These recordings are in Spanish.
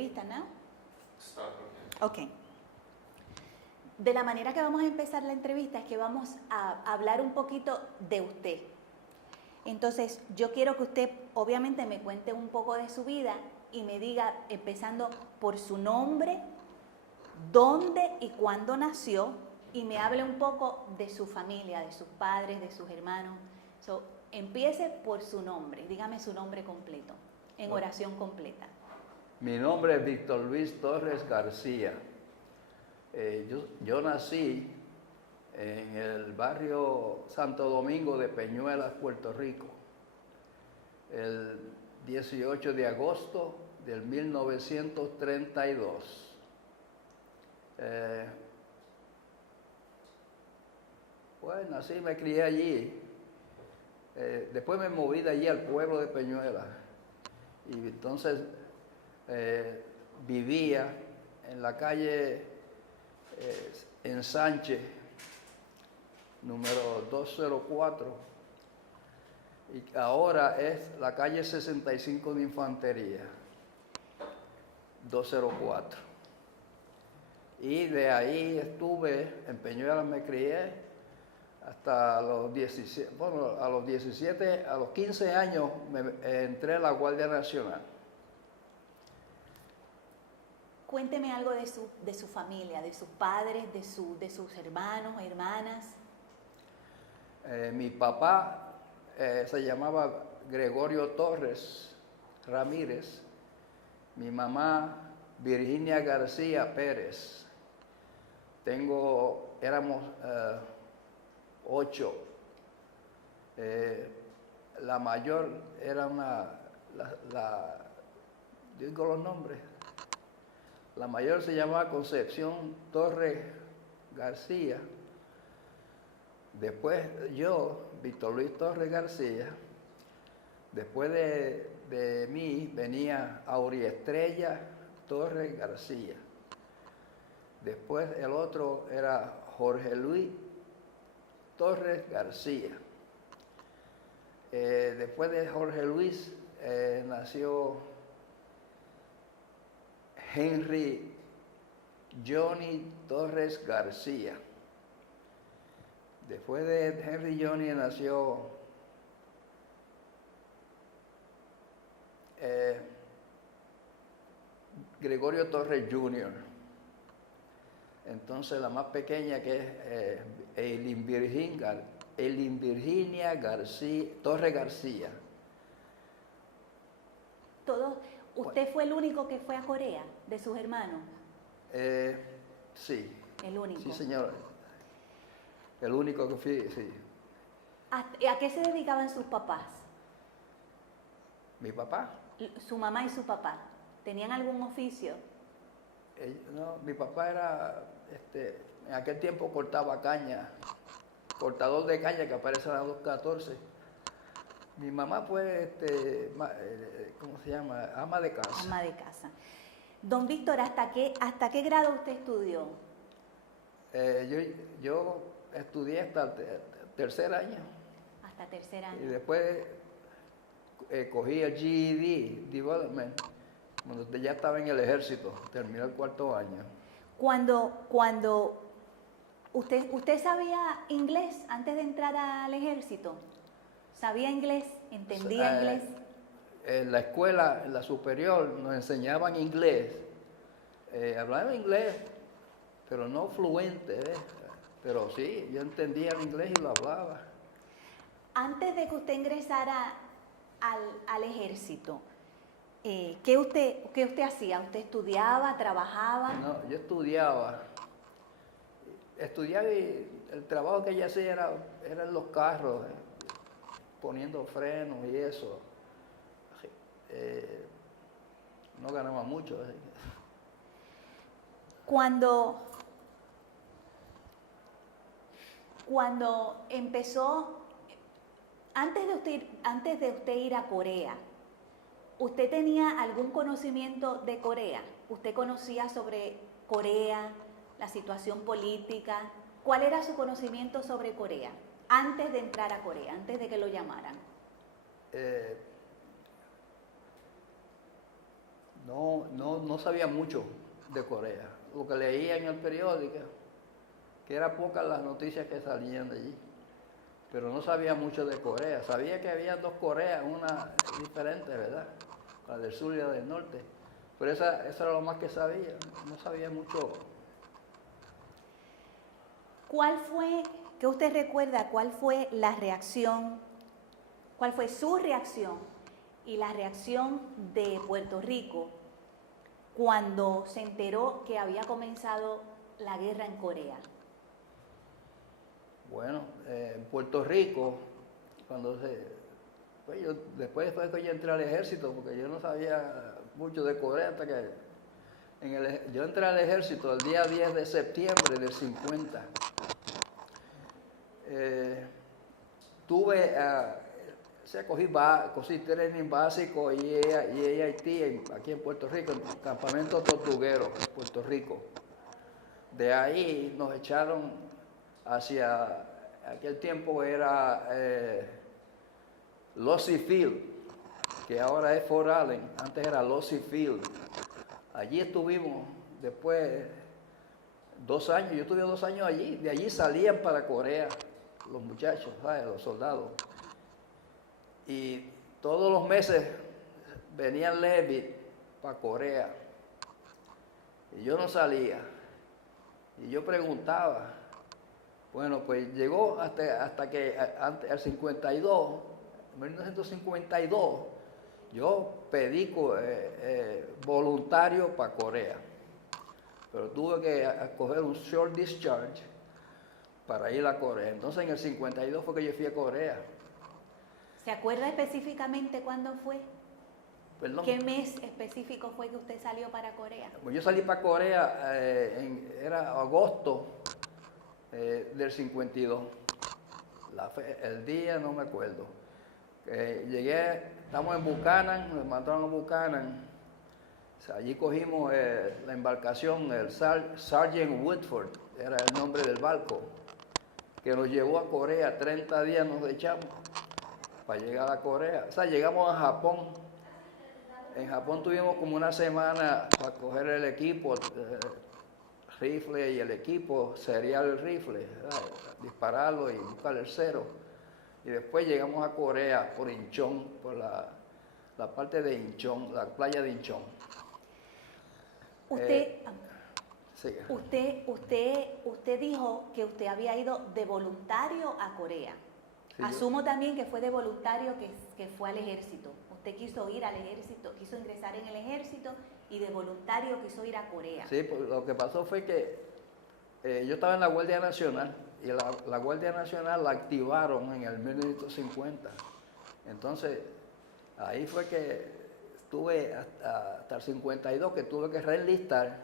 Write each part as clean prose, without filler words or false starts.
entrevista, ¿no? Start, Ok. De la manera que vamos a empezar la entrevista es que vamos a hablar un poquito de usted. Entonces, yo quiero que usted, obviamente, me cuente un poco de su vida y me diga, empezando por su nombre, dónde y cuándo nació, y me hable un poco de su familia, de sus padres, de sus hermanos. Empiece por su nombre, dígame su nombre completo, en oración completa. Mi nombre es Víctor Luis Torres García. Yo nací en el barrio Santo Domingo de Peñuelas, Puerto Rico, el 18 de agosto del 1932. Pues nací, me crié allí. Después me moví de allí al pueblo de Peñuelas y entonces vivía en la calle Ensanche, número 204, y ahora es la calle 65 de Infantería, 204. Y de ahí estuve, en Peñuelas me crié hasta los 17, bueno, a los 15 años entré a la Guardia Nacional. Cuénteme algo de su familia, de sus padres, de sus hermanos, hermanas. Mi papá se llamaba Gregorio Torres Ramírez, mi mamá Virginia García Pérez. Éramos 8. La mayor era digo los nombres. La mayor se llamaba Concepción Torres García. Después yo, Víctor Luis Torres García. Después de mí venía Auriestrella Torres García. Después el otro era Jorge Luis Torres García. Después de Jorge Luis nació Henry Johnny Torres García. Después de Henry Johnny nació Gregorio Torres Jr. Entonces la más pequeña, que es Eileen Virginia García, Torres García. ¿Usted fue el único que fue a Corea, de sus hermanos? Sí. El único. Sí, señora. El único que fui, sí. ¿A qué se dedicaban sus papás? ¿Mi papá? Su mamá y su papá. ¿Tenían algún oficio? No, mi papá era, en aquel tiempo cortaba caña, cortador de caña, que aparece en la 214. Mi mamá fue, ¿cómo se llama? Ama de casa. Ama de casa. Don Víctor, ¿hasta qué grado usted estudió? Yo estudié hasta el tercer año. Hasta tercer año. Y después cogí el GED, Development, cuando ya estaba en el ejército, terminé el cuarto año. Cuando ¿usted sabía inglés antes de entrar al ejército? ¿Sabía inglés? ¿Entendía inglés? En la escuela, en la superior, nos enseñaban inglés. Hablaba inglés, pero no fluente, pero sí, yo entendía el inglés y lo hablaba. Antes de que usted ingresara al ejército, ¿qué usted hacía? ¿Usted estudiaba, trabajaba? No, yo estudiaba. Estudiaba y el trabajo que ella hacía era en los carros, poniendo frenos y eso. No ganaba mucho. Cuando empezó, antes de usted ir a Corea, ¿usted tenía algún conocimiento de Corea? ¿Usted conocía sobre Corea, la situación política? ¿Cuál era su conocimiento sobre Corea antes de entrar a Corea, antes de que lo llamaran? no sabía mucho de Corea. Lo que leía en el periódico, que eran pocas las noticias que salían de allí. Pero no sabía mucho de Corea. Sabía que había dos Coreas, una diferente, ¿verdad? La del sur y la del norte. Pero esa era lo más que sabía. No sabía mucho. ¿Cuál fue, que usted recuerda, cuál fue la reacción, cuál fue su reacción y la reacción de Puerto Rico cuando se enteró que había comenzado la guerra en Corea? Bueno, en Puerto Rico, después fue que yo entré al ejército, porque yo no sabía mucho de Corea hasta que yo entré al ejército el día 10 de septiembre del 50. Cogí training básico y EIT aquí en Puerto Rico, en el campamento tortuguero, Puerto Rico. De ahí nos echaron hacia, aquel tiempo era Lossy Field, que ahora es Fort Allen, antes era Lossy Field. Allí estuvimos después 2 años, yo estuve 2 años allí, de allí salían para Corea los muchachos, ¿sabes? Los soldados. Y todos los meses venían Levitt para Corea. Y yo no salía. Y yo preguntaba. Bueno, pues llegó hasta que el 52, 1952, yo pedí voluntario para Corea. Pero tuve que coger un short discharge para ir a Corea. Entonces en el 52 fue que yo fui a Corea. ¿Se acuerda específicamente cuándo fue? Perdón. ¿Qué mes específico fue que usted salió para Corea? Pues yo salí para Corea, era agosto del 52. El día no me acuerdo. Llegué, estamos en Buchanan, nos mandaron a Buchanan. O sea, allí cogimos la embarcación, el Sergeant Woodford, era el nombre del barco, que nos llevó a Corea. 30 días nos echamos para llegar a Corea. O sea, llegamos a Japón. En Japón tuvimos como una semana para coger el equipo, rifle y el equipo, serial rifle, ¿verdad? Dispararlo y buscar el cero. Y después llegamos a Corea por Incheon, por la parte de Incheon, la playa de Incheon. Usted dijo que usted había ido de voluntario a Corea. Sí, Asumo también que fue de voluntario que fue al ejército. Usted quiso ir al ejército, quiso ingresar en el ejército y de voluntario quiso ir a Corea. Sí, pues lo que pasó fue que yo estaba en la Guardia Nacional y la Guardia Nacional la activaron en el 1950. Entonces, ahí fue que estuve hasta el 52 que tuve que reenlistar.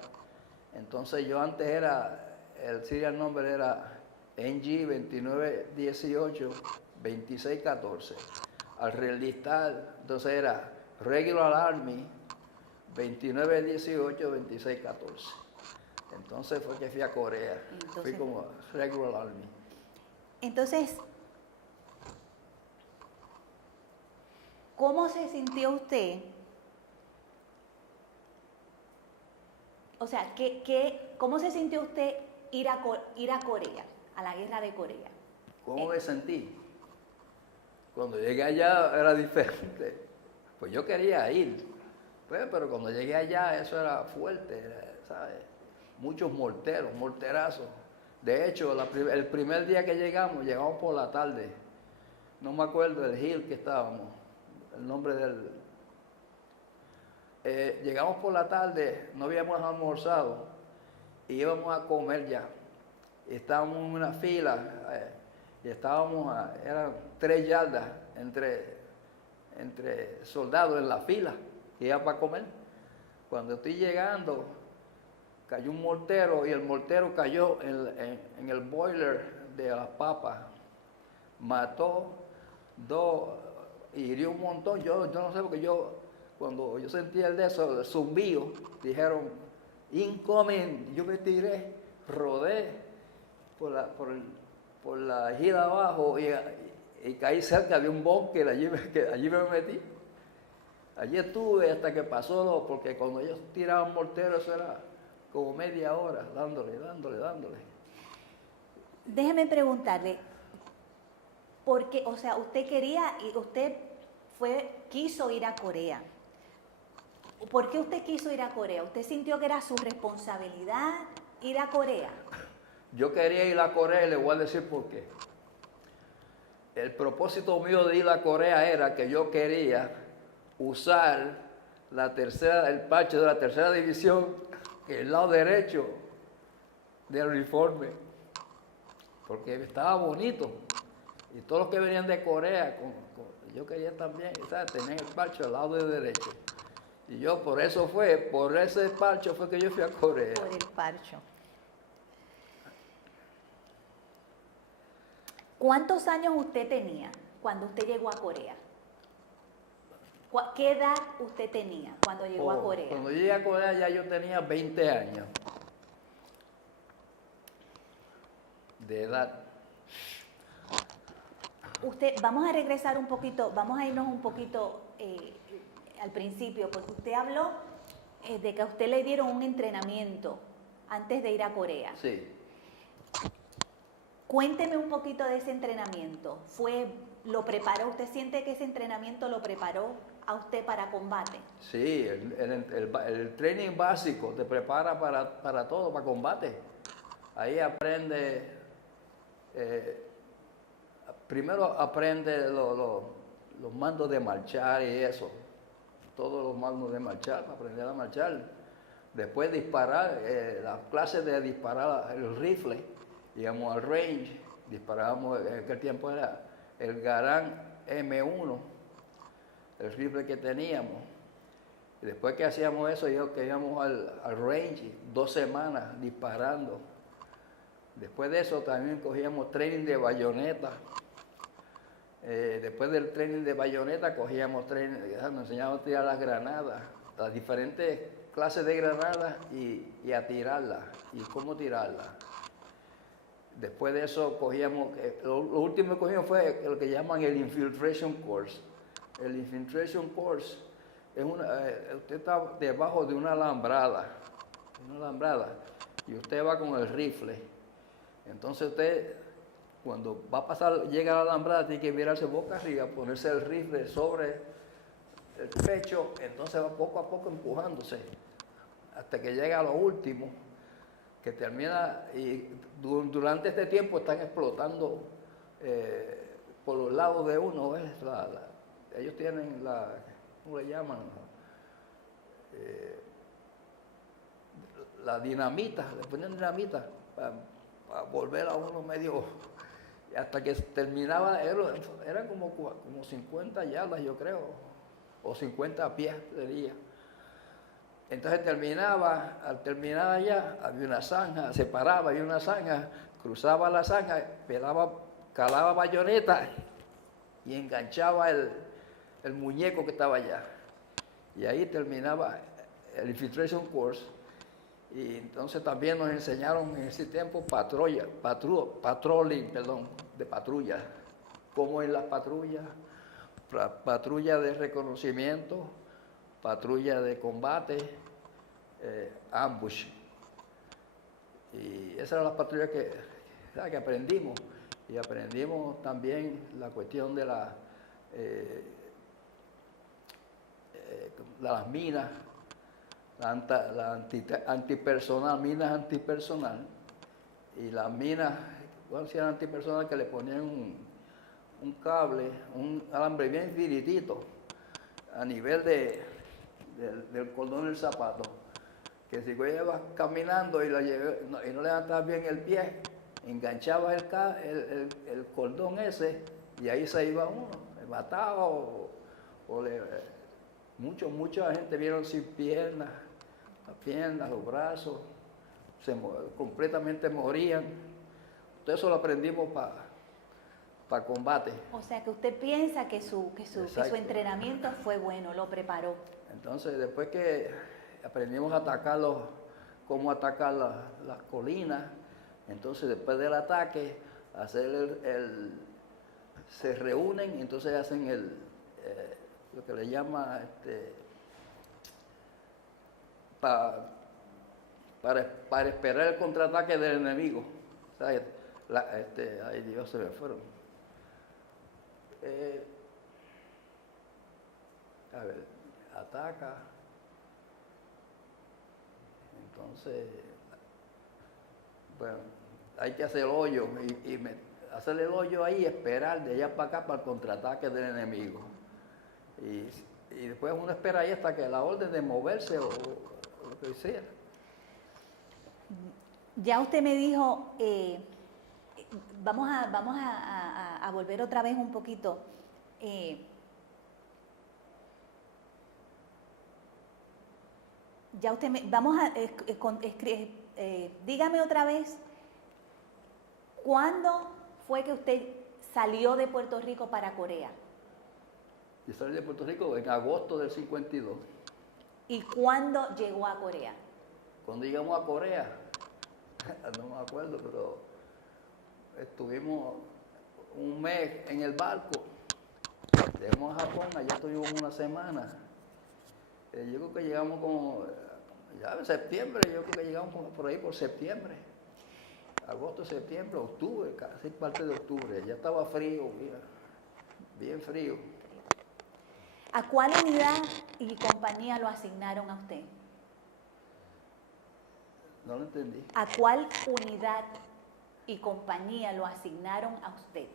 Entonces yo antes el serial number era NG 2918 2614. Al reenlistar, entonces era Regular Army 2918 2614. Entonces fue que fui a Corea. Fui como Regular Army. Entonces, ¿cómo se sintió usted? O sea, ¿cómo se sintió usted ir a Corea, a la guerra de Corea? ¿Cómo me sentí? Cuando llegué allá era diferente. Pues yo quería ir, pero cuando llegué allá eso era fuerte, ¿sabes? Muchos morterazos. De hecho, el primer día que llegamos por la tarde. No me acuerdo del hill que estábamos, el nombre del... llegamos por la tarde, no habíamos almorzado y íbamos a comer ya. Estábamos en una fila y eran 3 yardas entre soldados en la fila que iba para comer. Cuando estoy llegando, cayó un mortero y el mortero cayó en el boiler de las papas. Mató 2 y hirió un montón. Yo no sé, porque cuando yo sentí el zumbido, dijeron, incoming, yo me tiré, rodé por la gira abajo y caí cerca de un búnker, allí me metí. Allí estuve hasta que pasó, porque cuando ellos tiraban mortero, eso era como media hora, dándole. Déjeme preguntarle, porque, o sea, usted quiso ir a Corea. ¿Por qué usted quiso ir a Corea? ¿Usted sintió que era su responsabilidad ir a Corea? Yo quería ir a Corea y le voy a decir por qué. El propósito mío de ir a Corea era que yo quería usar el parche de la tercera división, que es el lado derecho del uniforme, porque estaba bonito. Y todos los que venían de Corea, yo quería también, ¿sabes? Tener el parche al lado derecho. Y yo por ese parche fue que yo fui a Corea. Por el parcho. ¿Cuántos años usted tenía cuando usted llegó a Corea? ¿Qué edad usted tenía cuando llegó a Corea? Cuando llegué a Corea ya yo tenía 20 años de edad. Vamos a regresar un poquito, vamos a irnos un poquito al principio, porque usted habló de que a usted le dieron un entrenamiento antes de ir a Corea. Sí. Cuénteme un poquito de ese entrenamiento. ¿Lo preparó? ¿Usted siente que ese entrenamiento lo preparó a usted para combate? Sí, el training básico te prepara para todo, para combate. Ahí aprende, primero aprende los mandos de marchar y eso. Todos los mandos de marchar, para aprender a marchar. Después disparar, las clases de disparar el rifle, íbamos al range, disparábamos, en aquel tiempo era el Garand M1, el rifle que teníamos. Y después que hacíamos eso, que íbamos al range 2 semanas disparando. Después de eso también cogíamos training de bayoneta. Después del training de bayoneta cogíamos training, nos enseñaban a tirar las granadas, las diferentes clases de granadas y a tirarlas, y cómo tirarlas. Después de eso cogíamos, lo último que cogíamos fue lo que llaman el Infiltration Course. El Infiltration Course es usted está debajo de una alambrada, y usted va con el rifle. Entonces usted, cuando va a pasar, llega a la alambrada, tiene que virarse boca arriba, ponerse el rifle sobre el pecho, entonces va poco a poco empujándose, hasta que llega a lo último, que termina, y durante este tiempo están explotando por los lados de uno, ¿ves? Ellos tienen ¿cómo le llaman? La dinamita, le ponen dinamita para volver a uno medio, hasta que terminaba, eran como 50 yardas yo creo, o 50 pies sería. Entonces al terminar allá, había una zanja, se paraba, había una zanja, cruzaba la zanja, calaba bayoneta y enganchaba el muñeco que estaba allá. Y ahí terminaba el Infiltration Course. Y entonces también nos enseñaron en ese tiempo patrolling de patrulla. Como en las patrullas, patrulla de reconocimiento, patrulla de combate, ambush. Y esas eran las patrullas que aprendimos. Y aprendimos también la cuestión de las minas, antipersonal, minas antipersonal. Y las minas, ¿cuál era antipersonal? Que le ponían un cable, un alambre bien finitito a nivel del cordón del zapato, que si ibas caminando y no levantabas bien el pie, enganchabas el cordón ese y ahí se iba uno, mataba mucha gente vieron sin piernas, las piernas, los brazos, completamente morían. Todo eso lo aprendimos para combate. O sea que usted piensa que su entrenamiento fue bueno, lo preparó. Entonces, después que aprendimos a cómo atacar las colinas, entonces después del ataque, se reúnen y entonces hacen lo que le llama para esperar el contraataque del enemigo. O sea, ay Dios, se me fueron. A ver, ataca. Entonces, bueno, hay que hacer el hoyo hacer el hoyo ahí y esperar de allá para acá para el contraataque del enemigo. Y después uno espera ahí hasta que la orden de moverse o lo que sea. Ya usted me dijo, vamos a volver otra vez un poquito. Ya usted me, vamos a dígame otra vez, ¿cuándo fue que usted salió de Puerto Rico para Corea? Yo salí de Puerto Rico en agosto del 52. ¿Y cuándo llegó a Corea? Cuando llegamos a Corea, no me acuerdo, pero estuvimos un mes en el barco. Llegamos a Japón, allá estuvimos una semana. Yo creo que llegamos como, ya en septiembre, yo creo que llegamos por ahí por septiembre. Agosto, septiembre, octubre, casi parte de octubre. Ya estaba frío, bien frío. ¿A cuál unidad y compañía lo asignaron a usted? No lo entendí. ¿A cuál unidad y compañía lo asignaron a usted?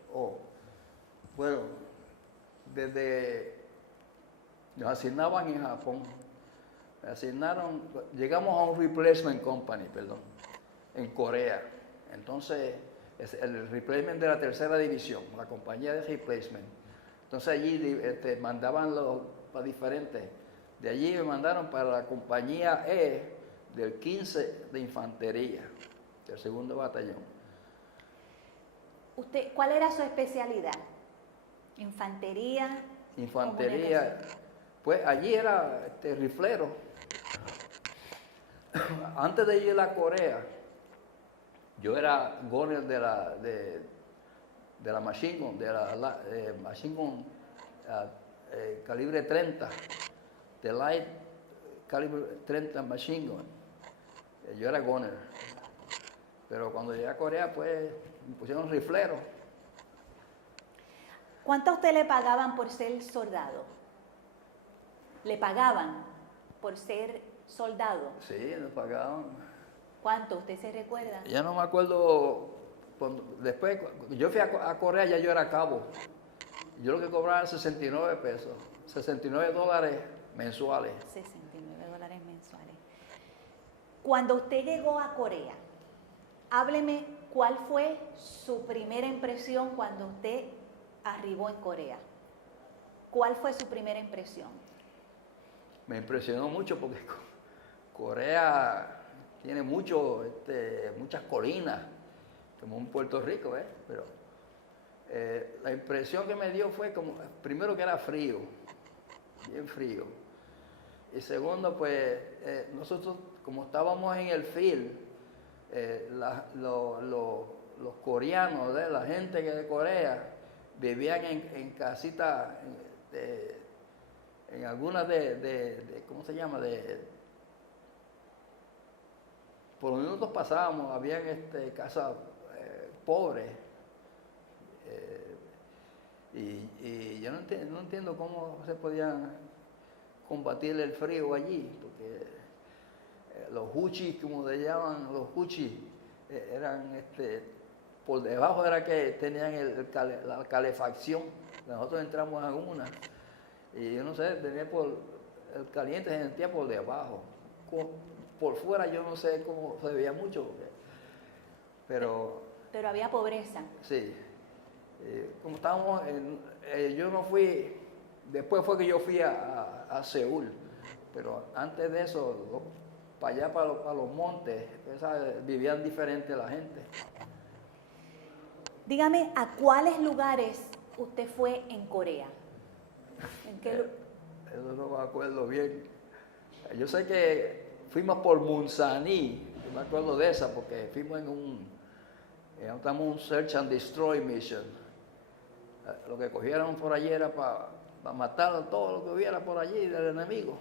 Bueno, nos asignaban en Japón. Llegamos a un replacement company, en Corea. Entonces, es el replacement de la tercera división, la compañía de replacement. Entonces allí mandaban para diferentes. De allí me mandaron para la compañía E del 15 de Infantería, del segundo batallón. ¿Usted, cuál era su especialidad? ¿Infantería? Infantería. Pues allí era riflero. Antes de ir a Corea, yo era gunner de la machine gun, machine gun calibre 30, de light calibre 30 machine gun. Yo era gunner. Pero cuando llegué a Corea, pues me pusieron riflero. ¿Cuánto a usted le pagaban por ser soldado? ¿Le pagaban por ser soldado? Sí, nos pagaban. ¿Cuánto? ¿Usted se recuerda? Ya no me acuerdo. Después, yo fui a Corea, ya yo era cabo. Yo lo que cobraba era 69 pesos, 69 dólares mensuales. 69 dólares mensuales. Cuando usted llegó a Corea, hábleme cuál fue su primera impresión cuando usted arribó en Corea. ¿Cuál fue su primera impresión? Me impresionó mucho porque Corea tiene muchas colinas, como en Puerto Rico, pero la impresión que me dio fue primero que era frío, bien frío. Y segundo, pues nosotros como estábamos en el field, los coreanos, la gente de Corea, vivían en casitas, en algunas ¿cómo se llama? Por donde nosotros pasábamos, habían casas pobres. Y yo no entiendo cómo se podían combatir el frío allí, porque los huchis, como le llaman, los huchis, eran por debajo era que tenían la calefacción. Nosotros entramos en una y yo no sé, tenía el caliente se sentía por debajo. Por fuera yo no sé cómo se veía mucho, pero había pobreza. Sí. Como estábamos yo no fui, después fue que yo fui a Seúl, pero antes de eso, para allá, para los montes, vivían diferente la gente. Dígame, ¿a cuáles lugares usted fue en Corea? ¿En qué Eso no me acuerdo bien. Yo sé que fuimos por Munsaní, yo me acuerdo de esa, porque fuimos en un Search and Destroy Mission. Lo que cogieron por allí era para a matar a todo lo que hubiera por allí del enemigo.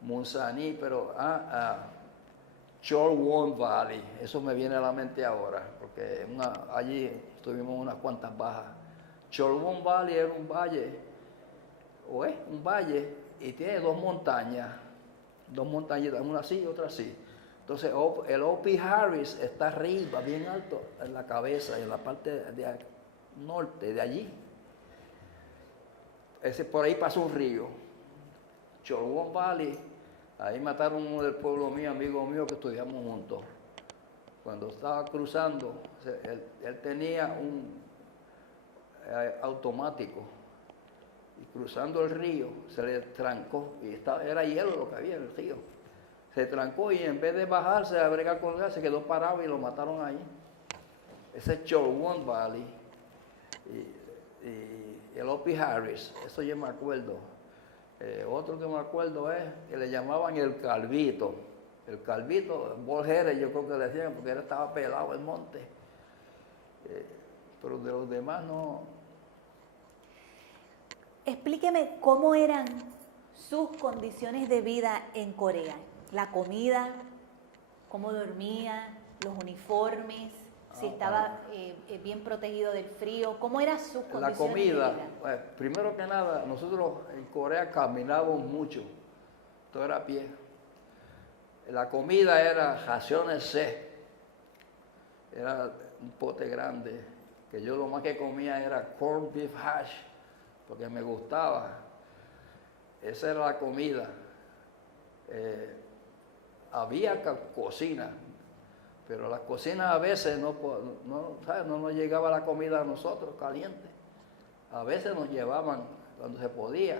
Munsaní, pero Chorwon Valley, eso me viene a la mente ahora, porque allí tuvimos unas cuantas bajas. Chorwon Valley era un valle, o es un valle, y tiene dos montañitas, una así y otra así. Entonces el O.P. Harris está arriba, bien alto, en la cabeza, en la parte norte de allí. Por ahí pasa un río. Chorwon Valley, ahí mataron uno del pueblo mío, amigo mío, que estudiamos juntos. Cuando estaba cruzando, él tenía un automático, y cruzando el río se le trancó, y era hielo lo que había en el río. Se trancó y en vez de bajarse a bregar con él, se quedó parado y lo mataron ahí. Ese es Chorwon Valley. Y el O.P. Harris, eso yo me acuerdo. Otro que me acuerdo es que le llamaban el Calvito. El Calvito, Borges, yo creo que le decían, porque él estaba pelado el monte. Pero de los demás no. Explíqueme cómo eran sus condiciones de vida en Corea. La comida, cómo dormía, los uniformes, si estaba bien protegido del frío, cómo eran sus condiciones La comida, de vida. Primero que nada, nosotros en Corea caminábamos mucho, todo era a pie. La comida era raciones C, era un pote grande, que yo lo más que comía era corned beef hash, porque me gustaba. Esa era la comida. Había cocina, pero las cocinas a veces no nos llegaba la comida a nosotros caliente. A veces nos llevaban cuando se podía,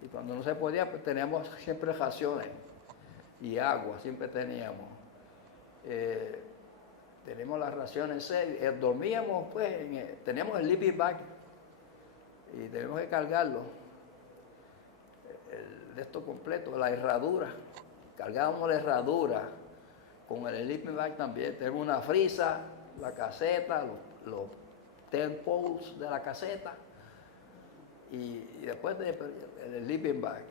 y cuando no se podía, pues teníamos siempre raciones y agua, siempre teníamos. Tenemos las raciones, dormíamos, pues, teníamos el sleeping bag y tenemos que cargarlo, de esto completo, la herradura. Cargábamos la herradura con el sleeping bag también. Tenemos una frisa, la caseta, los 10 poles de la caseta y después el sleeping bag.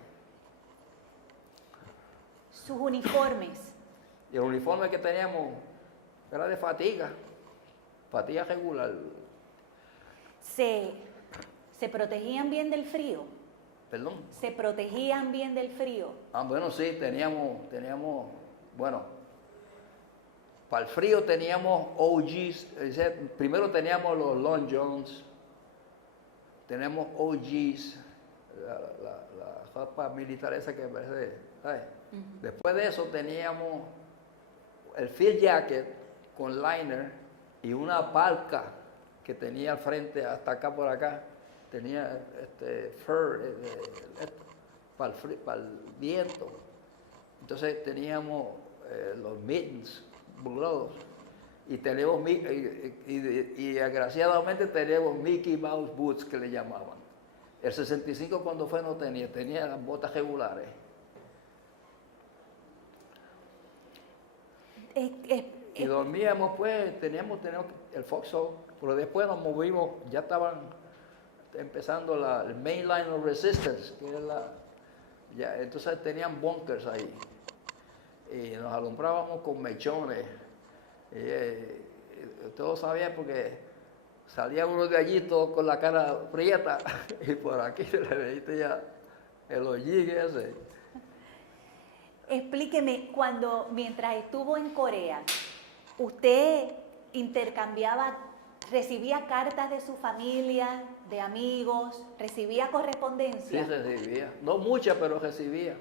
Sus uniformes. Y el uniforme que teníamos era de fatiga regular. ¿Se protegían bien del frío? ¿Perdón? ¿Se protegían bien del frío? Bueno, sí, teníamos, bueno, para el frío teníamos OGs, primero teníamos los Long Johns, tenemos OGs, la ropa militar esa que parece, ¿sabes? Uh-huh. Después de eso teníamos el field jacket con liner y una parca que tenía al frente hasta acá por acá. Tenía fur para el viento. Entonces teníamos los mittens, gloves, y tenemos y agraciadamente tenemos Mickey Mouse boots que le llamaban. El 65 cuando fue no tenía las botas regulares. Y dormíamos, pues, teníamos el foxhole, pero después nos movimos, ya estaban empezando el main line of resistance, que es entonces tenían bunkers ahí, y nos alumbrábamos con mechones, todos sabían porque salía uno de allí todo con la cara prieta, y por aquí se le veía ya el hollín ese. Explíqueme, mientras estuvo en Corea, ¿usted recibía cartas de su familia, de amigos, recibía correspondencia? Sí, recibía. No muchas, pero recibía.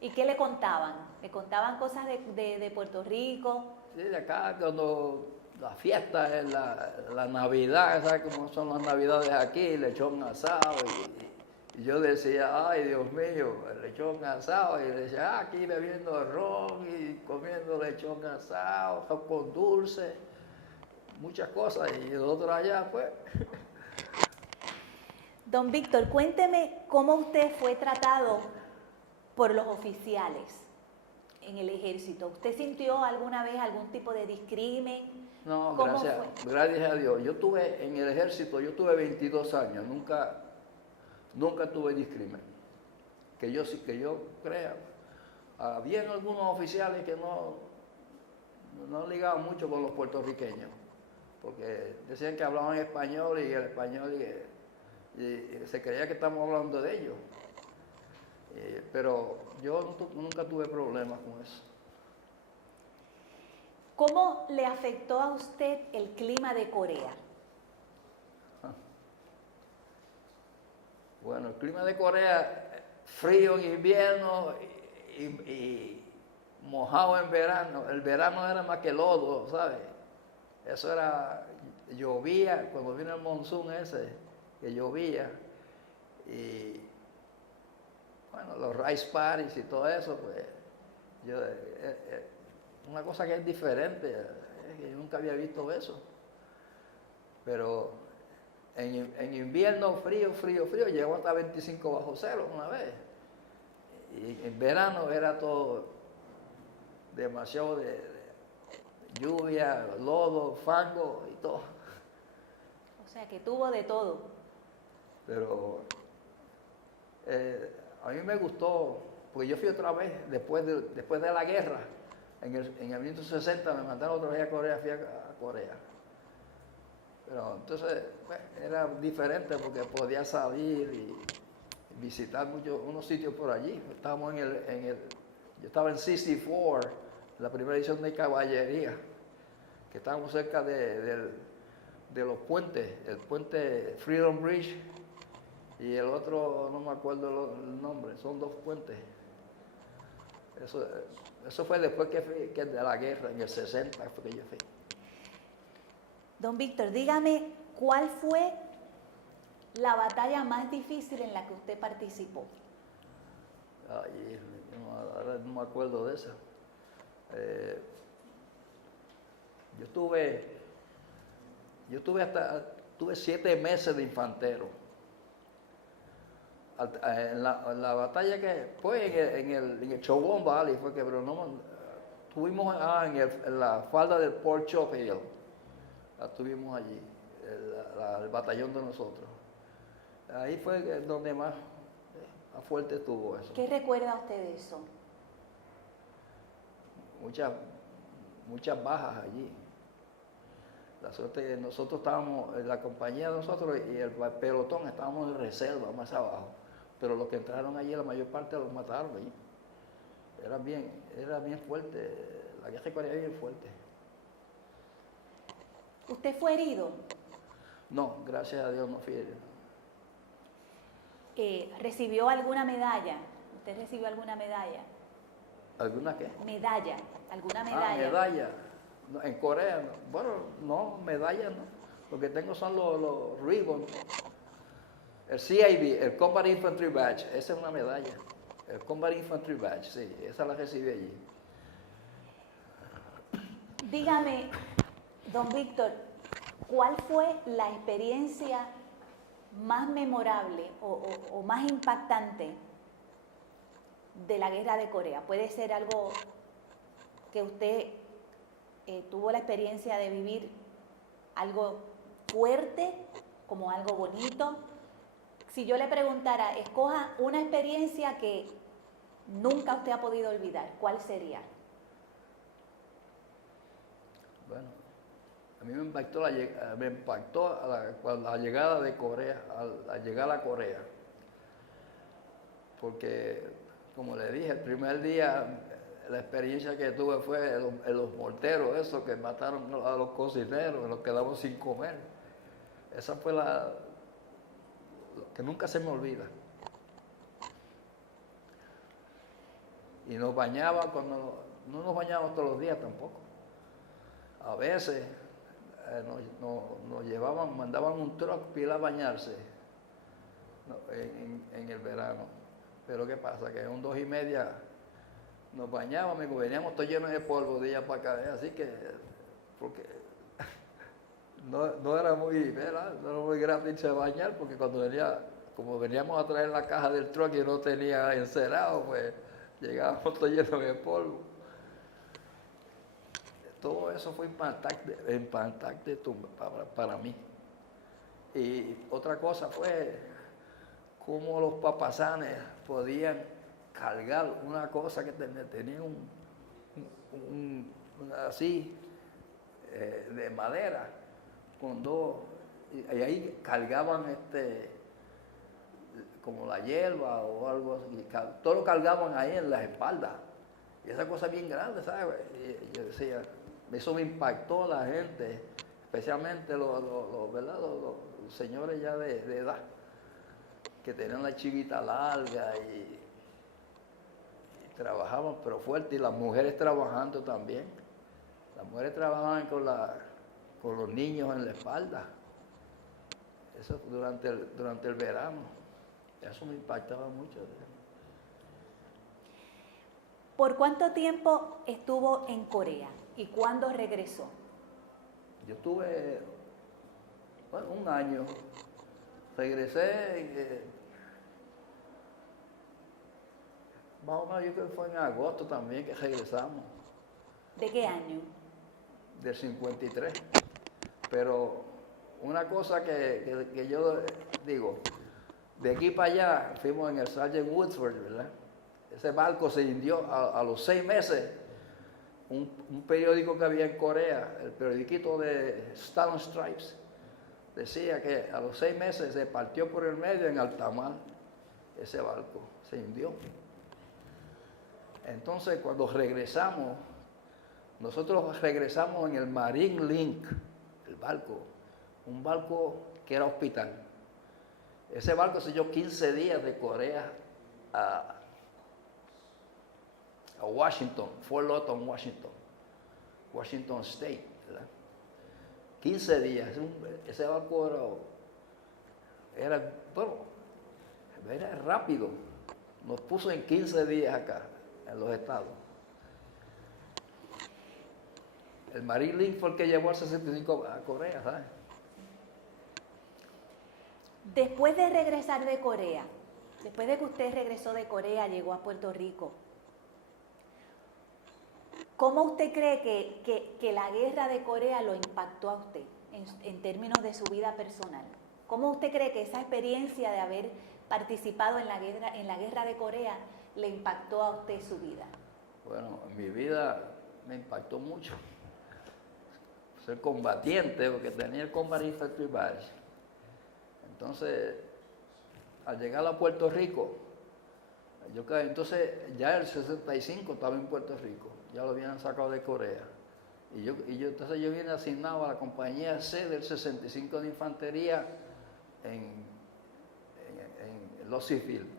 ¿Y qué le contaban? ¿Le contaban cosas de Puerto Rico? Sí, de acá, cuando la fiesta es la Navidad, ¿sabes cómo son las Navidades aquí? Lechón asado. Y yo decía, ay, Dios mío, el lechón asado. Y decía, aquí bebiendo ron y comiendo lechón asado, con dulce. Muchas cosas, y nosotros allá, pues. Don Víctor, cuénteme cómo usted fue tratado por los oficiales en el ejército. ¿Usted sintió alguna vez algún tipo de discrimen? No, gracias a Dios. En el ejército, yo tuve 22 años, nunca nunca tuve discrimen. Que yo crea. Había algunos oficiales que no ligaban mucho con los puertorriqueños, porque decían que hablaban español y el español y se creía que estamos hablando de ellos. Pero yo nunca tuve problemas con eso. ¿Cómo le afectó a usted el clima de Corea? Bueno, el clima de Corea, frío en invierno y mojado en verano. El verano era más que lodo, ¿sabes? Eso era, llovía, cuando vino el monzón ese, que llovía. Y bueno, los rice parties y todo eso, pues, una cosa que es diferente, que yo nunca había visto eso. Pero en invierno frío, llegó hasta 25 bajo cero una vez. Y en verano era todo demasiado de lluvia, lodo, fango y todo. O sea, que tuvo de todo. Pero a mí me gustó, porque yo fui otra vez, después de la guerra, en el 1960 me mandaron otra vez a Corea, fui a Corea. Pero entonces era diferente porque podía salir y visitar unos sitios por allí. Estábamos yo estaba en 64, la primera edición de caballería, que estábamos cerca de los puentes, el puente Freedom Bridge y el otro, no me acuerdo el nombre, son dos puentes. Eso fue después que de la guerra, en el 60 fue que yo fui. Don Víctor, dígame, ¿cuál fue la batalla más difícil en la que usted participó? Ay, ahora no me acuerdo de esa. Yo tuve 7 meses de infantero. En la batalla que fue en el Chobón Valley, fue que, pero no, estuvimos en la falda del Port Chop Hill. Estuvimos allí, el batallón de nosotros. Ahí fue donde más fuerte estuvo eso. ¿Qué recuerda usted de eso? Muchas bajas allí. La suerte que nosotros estábamos, la compañía de nosotros y el pelotón estábamos en reserva más abajo. Pero los que entraron allí, la mayor parte los mataron allí. Era bien fuerte, la guerra de Corea era bien fuerte. ¿Usted fue herido? No, gracias a Dios no fui herido. ¿Recibió alguna medalla? ¿Usted recibió alguna medalla? ¿Alguna qué? Medalla, ¿alguna medalla? Medalla. No, en Corea, bueno, no, medalla no. Lo que tengo son los ribbons. El CIB, el Combat Infantry Badge, esa es una medalla. El Combat Infantry Badge, sí, esa la recibí allí. Dígame, don Víctor, ¿cuál fue la experiencia más memorable o más impactante de la guerra de Corea? Puede ser algo que usted tuvo la experiencia de vivir, algo fuerte, como algo bonito. Si yo le preguntara, escoja una experiencia que nunca usted ha podido olvidar, ¿cuál sería? Bueno, a mí me impactó la llegada de Corea, al llegar a Corea. Porque, como le dije, el primer día la experiencia que tuve fue en los morteros, esos que mataron a los cocineros, nos quedamos sin comer. Esa fue lo que nunca se me olvida. Y nos bañaban no nos bañábamos todos los días tampoco. A veces nos llevaban, mandaban un truck pila a bañarse en el verano. Pero ¿qué pasa? Que en 2:30 nos bañábamos y veníamos todos llenos de polvo de allá para acá. Así que, porque no era muy gratis de bañar, porque como veníamos a traer la caja del truck y no tenía encerado, pues llegábamos todos llenos de polvo. Todo eso fue impactante para mí. Y otra cosa fue cómo los papasanes podían cargar una cosa que tenía así de madera con dos, y ahí cargaban como la hierba o algo así, todo lo cargaban ahí en las espaldas, y esa cosa bien grande, ¿sabes? Y yo decía, eso me impactó a la gente, especialmente ¿verdad? Los señores ya de edad, que tenían la chivita larga y trabajaban pero fuerte, y las mujeres trabajando también. Las mujeres trabajaban con los niños en la espalda. Eso durante el verano. Eso me impactaba mucho. ¿Por cuánto tiempo estuvo en Corea y cuándo regresó? Yo estuve, bueno, un año. Regresé, más o menos yo creo que fue en agosto también que regresamos. ¿De qué año? Del 53. Pero una cosa que yo digo, de aquí para allá fuimos en el Sergeant Woodford, ¿verdad? Ese barco se hundió a los 6 meses. Un periódico que había en Corea, el periodiquito de Star and Stripes, decía que a los 6 meses se partió por el medio en alta mar. Ese barco se hundió. Entonces, cuando regresamos, nosotros regresamos en el Marine Link, el barco, un barco que era hospital. Ese barco se dio 15 días de Corea a Washington, Fort Lawton, Washington State, ¿verdad? 15 días. Ese barco era rápido. Nos puso en 15 días acá, en los estados. El Marine Link fue el que llevó al 65 a Corea, ¿sabes? Después de regresar de Corea, después de que usted regresó de Corea, llegó a Puerto Rico, ¿cómo usted cree que la guerra de Corea lo impactó a usted en términos de su vida personal? ¿Cómo usted cree que esa experiencia de haber participado en la guerra de Corea le impactó a usted su vida? Bueno, en mi vida me impactó mucho. Ser combatiente, porque tenía el Combat Infantry Badge. Entonces, al llegar a Puerto Rico, entonces ya el 65 estaba en Puerto Rico, ya lo habían sacado de Corea. Entonces yo vine asignado a la compañía C del 65 de Infantería en Los Civil,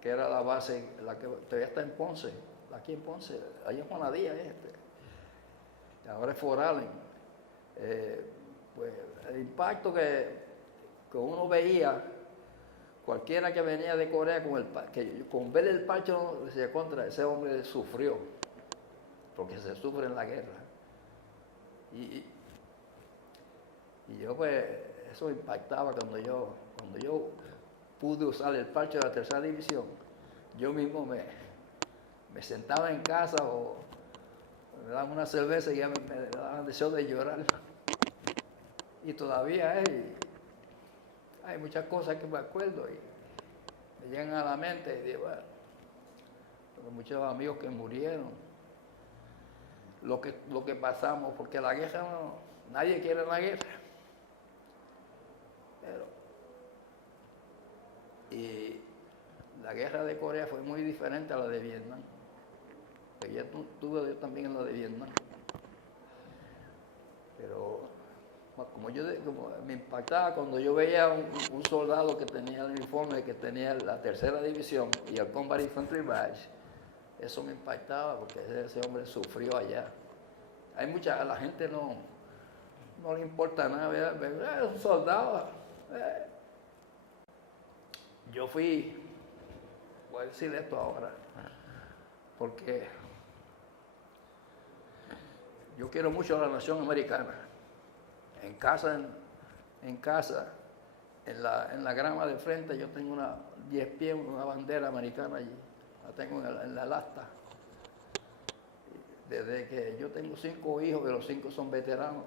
que era la base, la que todavía está en Ponce, aquí en Ponce, ahí en Juanadía, ahora es Fort Allen. Pues el impacto que uno veía, cualquiera que venía de Corea con ver el parche, decía, contra, ese hombre sufrió, porque se sufre en la guerra. Y yo pues, eso impactaba cuando yo pude usar el parche de la tercera división. Yo mismo me sentaba en casa o me daban una cerveza y ya me daban deseo de llorar. Y todavía hay muchas cosas que me acuerdo y me llegan a la mente y digo, bueno, muchos amigos que murieron, lo que pasamos, porque la guerra nadie quiere la guerra. Y la guerra de Corea fue muy diferente a la de Vietnam. Que ya tuve yo también en la de Vietnam. Pero como me impactaba cuando yo veía un soldado que tenía el uniforme, que tenía la tercera división y el Combat Infantry Badge, eso me impactaba porque ese hombre sufrió allá. A la gente no le importa nada, ¿verdad? Es un soldado. Yo voy a decir esto ahora, porque yo quiero mucho a la nación americana. En casa, en la grama de frente, yo tengo 10 pies, una bandera americana allí. La tengo en la asta. Desde que yo tengo 5 hijos, que los 5 son veteranos.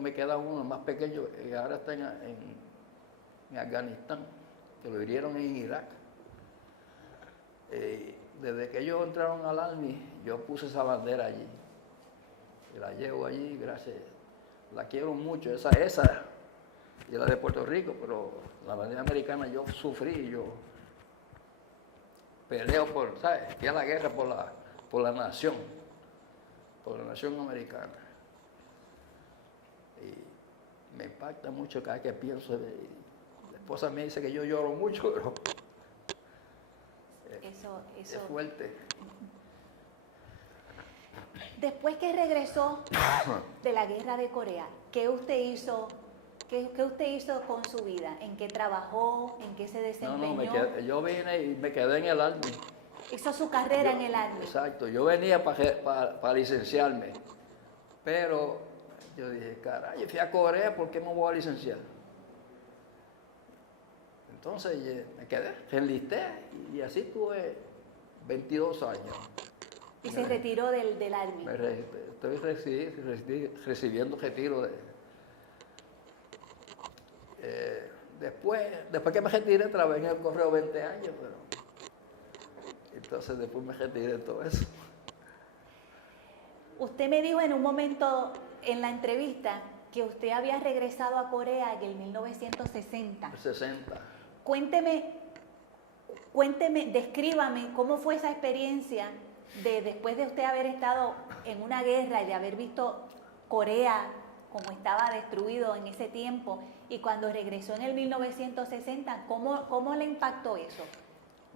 Me queda uno más pequeño, y ahora está en Afganistán. que lo hirieron en Irak. Desde que ellos entraron al Army, yo puse esa bandera allí. Y la llevo allí, gracias. La quiero mucho, esa y la de Puerto Rico, pero la bandera americana yo sufrí, yo peleo por, ¿sabes? Fui a la guerra por la nación americana. Y me impacta mucho cada vez que pienso. La esposa me dice que yo lloro mucho, pero Eso. es fuerte. Después que regresó de la guerra de Corea, ¿qué usted hizo? ¿Qué usted hizo con su vida? ¿En qué trabajó? ¿En qué se desempeñó? Yo vine y me quedé en el Army. Hizo su carrera en el Army. Exacto, yo venía para licenciarme, pero yo dije, caray, fui a Corea, ¿por qué me voy a licenciar? Entonces me quedé, me enlisté y así tuve 22 años. Y se retiró del Army. Estoy recibiendo retiro después que me retiré, trabajé en el correo 20 años, pero entonces después me retiré de todo eso. Usted me dijo en un momento en la entrevista que usted había regresado a Corea en el 1960. 60. Cuénteme, descríbame cómo fue esa experiencia después de usted haber estado en una guerra y de haber visto Corea como estaba destruido en ese tiempo, y cuando regresó en el 1960, ¿cómo le impactó eso?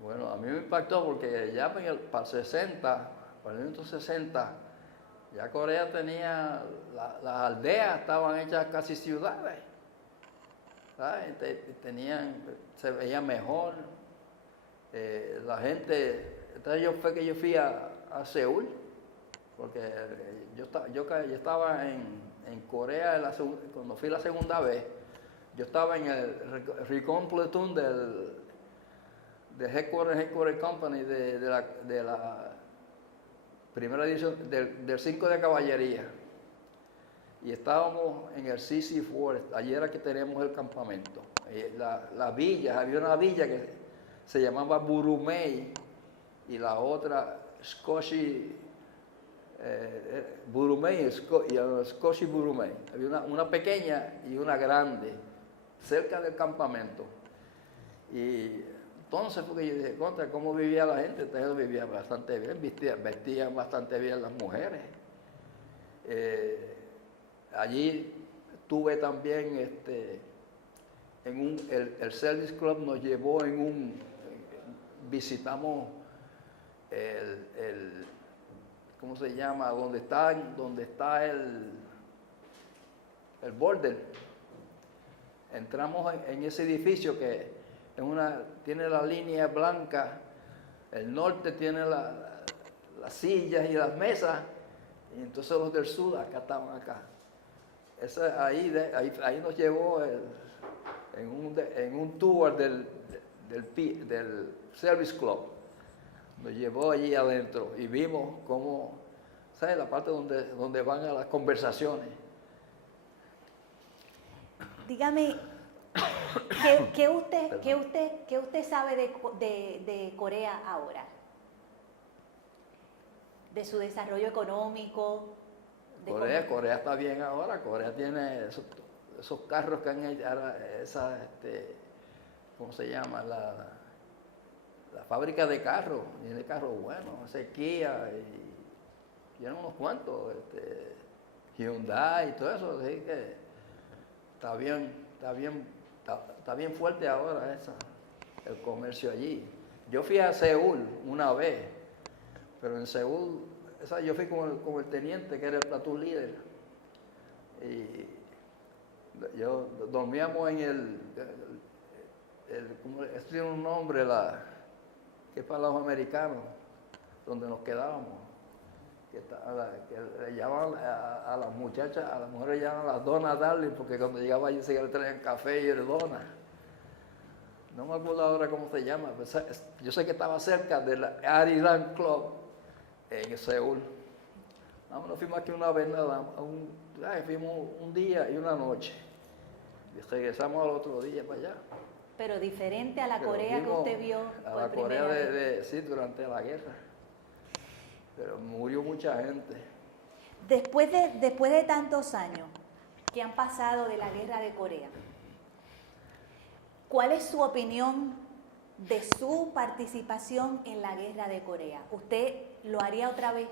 Bueno, a mí me impactó porque ya para el 1960, ya Corea tenía, las aldeas estaban hechas casi ciudades, ¿sabes? Se veía mejor, la gente, entonces fue que yo fui a Seúl, porque yo estaba en Corea cuando fui la segunda vez. Yo estaba en el Recon Platoon del Headquarter Company de la primera edición del 5 de Caballería. Y estábamos en el CC Forest, allí era que teníamos el campamento. Las villas, había una villa que se llamaba Burumei y la otra Skoshi Burumei y Skoshi Burumei. Había una pequeña y una grande cerca del campamento. Y entonces porque yo dije, contra, ¿cómo vivía la gente? Entonces vivía bastante bien, vestían bastante bien las mujeres. Allí tuve también el Service Club nos llevó visitamos ¿cómo se llama? Donde está el border. Entramos en ese edificio que tiene la línea blanca, el norte tiene las sillas y las mesas, y entonces los del sur estaban acá. Ahí nos llevó en un tour del Service Club. Nos llevó allí adentro y vimos cómo, ¿sabes? La parte donde van a las conversaciones. Dígame, ¿qué usted sabe de Corea ahora? De su desarrollo económico. Corea está bien ahora. Corea tiene esos carros que han hecho, ¿cómo se llama? La fábrica de carros. Tiene carros buenos, Kia y tienen unos cuantos, Hyundai y todo eso. Así que está bien fuerte ahora el comercio allí. Yo fui a Seúl una vez, pero en Seúl, yo fui con el teniente que era el platoon líder. Y yo dormíamos en ¿cómo es? Tiene un nombre, que es para los americanos, donde nos quedábamos. Que le llaman a las muchachas, a las mujeres le llaman las donas darling, porque cuando llegaba allí se le traían café y donas. No me acuerdo ahora cómo se llama, yo sé que estaba cerca del Arirang Club en Seúl. Nos fuimos aquí una vez nada, fuimos un día y una noche. Y regresamos al otro día para allá. Pero diferente a la Pero Corea que vimos usted vio a por la Corea primera vez. sí, durante la guerra. Pero murió mucha gente. Después de tantos años que han pasado de la guerra de Corea, ¿cuál es su opinión de su participación en la guerra de Corea? ¿Usted lo haría otra vez?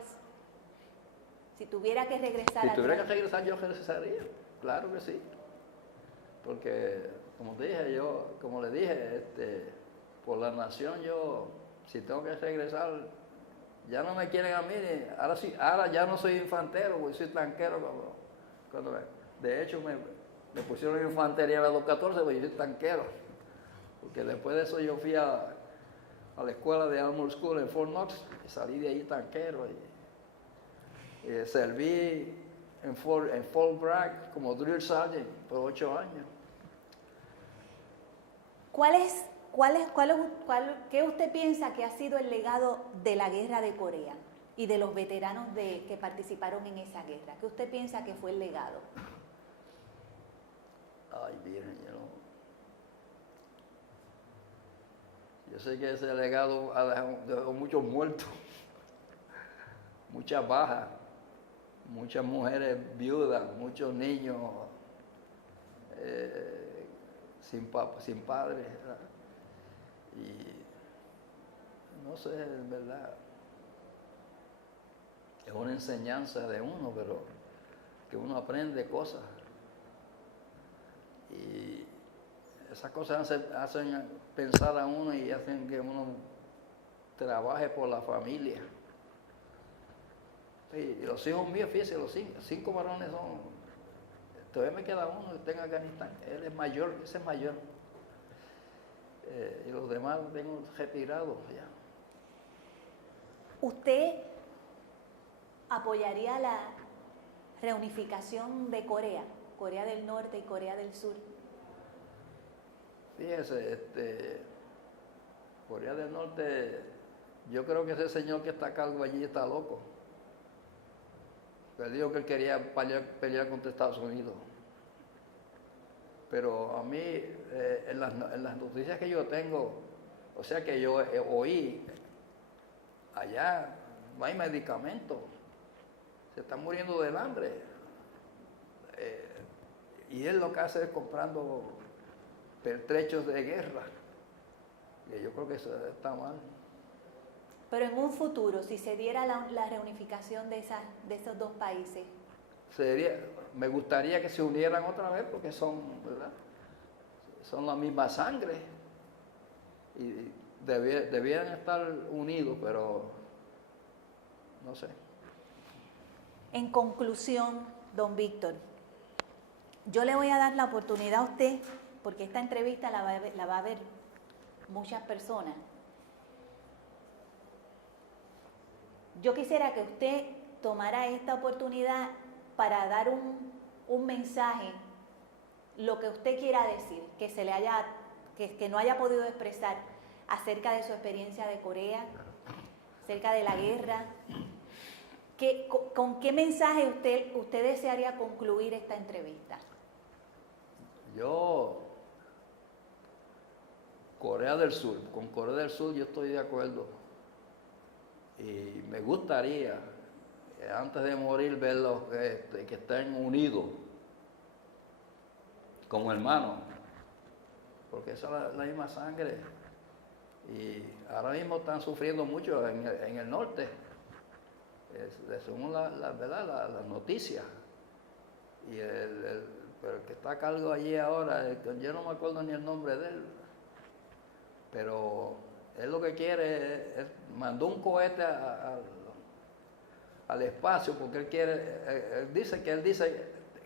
Si tuviera que regresar Si atrás. tuviera que regresar, yo regresaría. Claro que sí. Porque, como te dije, como le dije, por la nación, si tengo que regresar, ya no me quieren a mí. Ahora sí, ahora ya no soy infantero, porque soy tanquero. De hecho, me pusieron en infantería a los 14, porque yo soy tanquero. Porque después de eso yo fui a la escuela de Armor School en Fort Knox y salí de ahí tanquero. Y serví en Fort Bragg como drill sergeant por 8 años. ¿Qué usted piensa que ha sido el legado de la guerra de Corea y de los veteranos que participaron en esa guerra? ¿Qué usted piensa que fue el legado? Ay, Virgen, yo sé que ese legado ha dejado muchos muertos, muchas bajas, muchas mujeres viudas, muchos niños sin padres. ¿Verdad? Y no sé, en verdad, es una enseñanza de uno, pero que uno aprende cosas. Y esas cosas hacen pensar a uno y hacen que uno trabaje por la familia. Y los hijos míos, fíjense, los 5 varones son... Todavía me queda uno que está en Afganistán. Él es mayor, ese es mayor. Y los demás los tengo retirados ya. ¿Usted apoyaría la reunificación de Corea, Corea del Norte y Corea del Sur? Fíjese, Corea del Norte, yo creo que ese señor que está a cargo allí está loco. Él dijo que él quería pelear contra Estados Unidos. Pero a mí, en las noticias que yo tengo, o sea que yo oí, allá no hay medicamentos, se están muriendo del hambre. Y él lo que hace es comprando pertrechos de guerra. Y yo creo que eso está mal. Pero en un futuro, si se diera la reunificación de esos dos países, me gustaría que se unieran otra vez porque son, ¿verdad? Son la misma sangre y debieran estar unidos, pero no sé. en conclusión, don Víctor, yo le voy a dar la oportunidad a usted, porque esta entrevista la va a ver muchas personas. Yo quisiera que usted tomara esta oportunidad para dar un mensaje, lo que usted quiera decir, que no haya podido expresar acerca de su experiencia de Corea, acerca de la guerra. ¿Con qué mensaje usted desearía concluir esta entrevista? Con Corea del Sur yo estoy de acuerdo. Y me gustaría, antes de morir, verlos que estén unidos como hermanos, porque esa es la misma sangre. Y ahora mismo están sufriendo mucho en el norte, según las noticias. Y pero el que está a cargo allí ahora, yo no me acuerdo ni el nombre de él, pero él lo que quiere mandó un cohete al espacio porque él quiere, él dice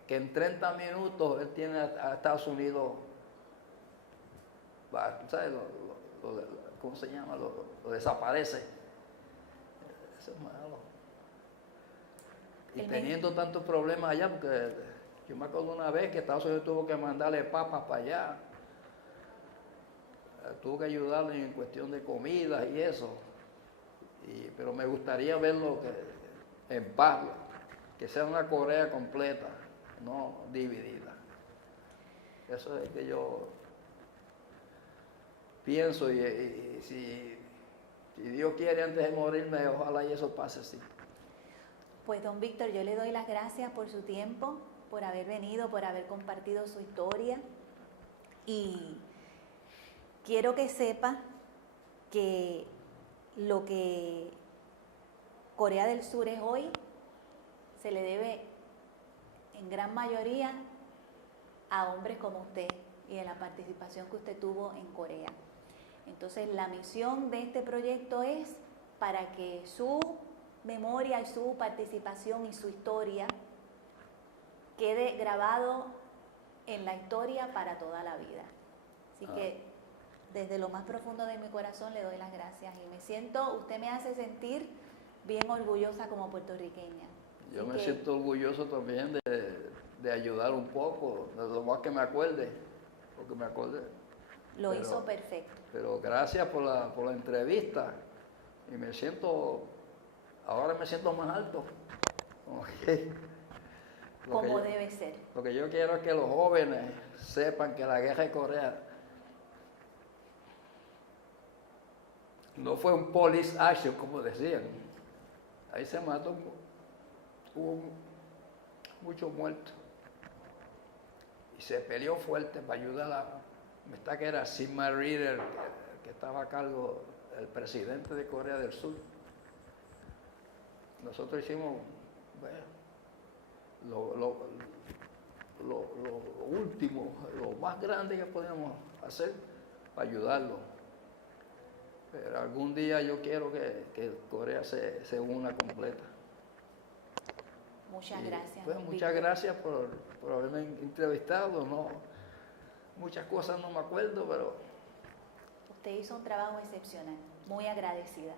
que en 30 minutos él tiene a Estados Unidos, ¿sabes? ¿Cómo se llama? Lo desaparece. Eso es malo. Y teniendo tantos problemas allá, porque yo me acuerdo una vez que Estados Unidos tuvo que mandarle papas para allá. Tuvo que ayudarle en cuestión de comida y eso. Pero me gustaría verlo en paz, que sea una Corea completa, no dividida. Eso es que yo pienso y si Dios quiere antes de morirme, ojalá y eso pase así. Pues don Víctor, yo le doy las gracias por su tiempo, por haber venido, por haber compartido su historia. Y quiero que sepa que lo que Corea del Sur es hoy se le debe en gran mayoría a hombres como usted y a la participación que usted tuvo en Corea. Entonces, la misión de este proyecto es para que su memoria y su participación y su historia quede grabado en la historia para toda la vida. Así que desde lo más profundo de mi corazón le doy las gracias y me siento, usted me hace sentir bien orgullosa como puertorriqueña. Yo Así me que siento orgulloso también de ayudar un poco, de lo más que me acuerde, porque me acordé. lo hizo perfecto. Pero gracias por la entrevista y me siento, ahora me siento más alto. Como debe ser. Lo que yo quiero es que los jóvenes sepan que la guerra de Corea no fue un police action, como decían. Ahí se mató, hubo muchos muertos. Y se peleó fuerte para ayudar a, me está que era Sigmar Reader, que estaba a cargo, el presidente de Corea del Sur. Nosotros hicimos, bueno, lo último, lo más grande que podíamos hacer para ayudarlo. Pero algún día yo quiero que Corea se una completa. Muchas gracias. Pues, don muchas Víctor. gracias por haberme entrevistado. No, muchas cosas no me acuerdo, pero Usted hizo un trabajo excepcional. Muy agradecida.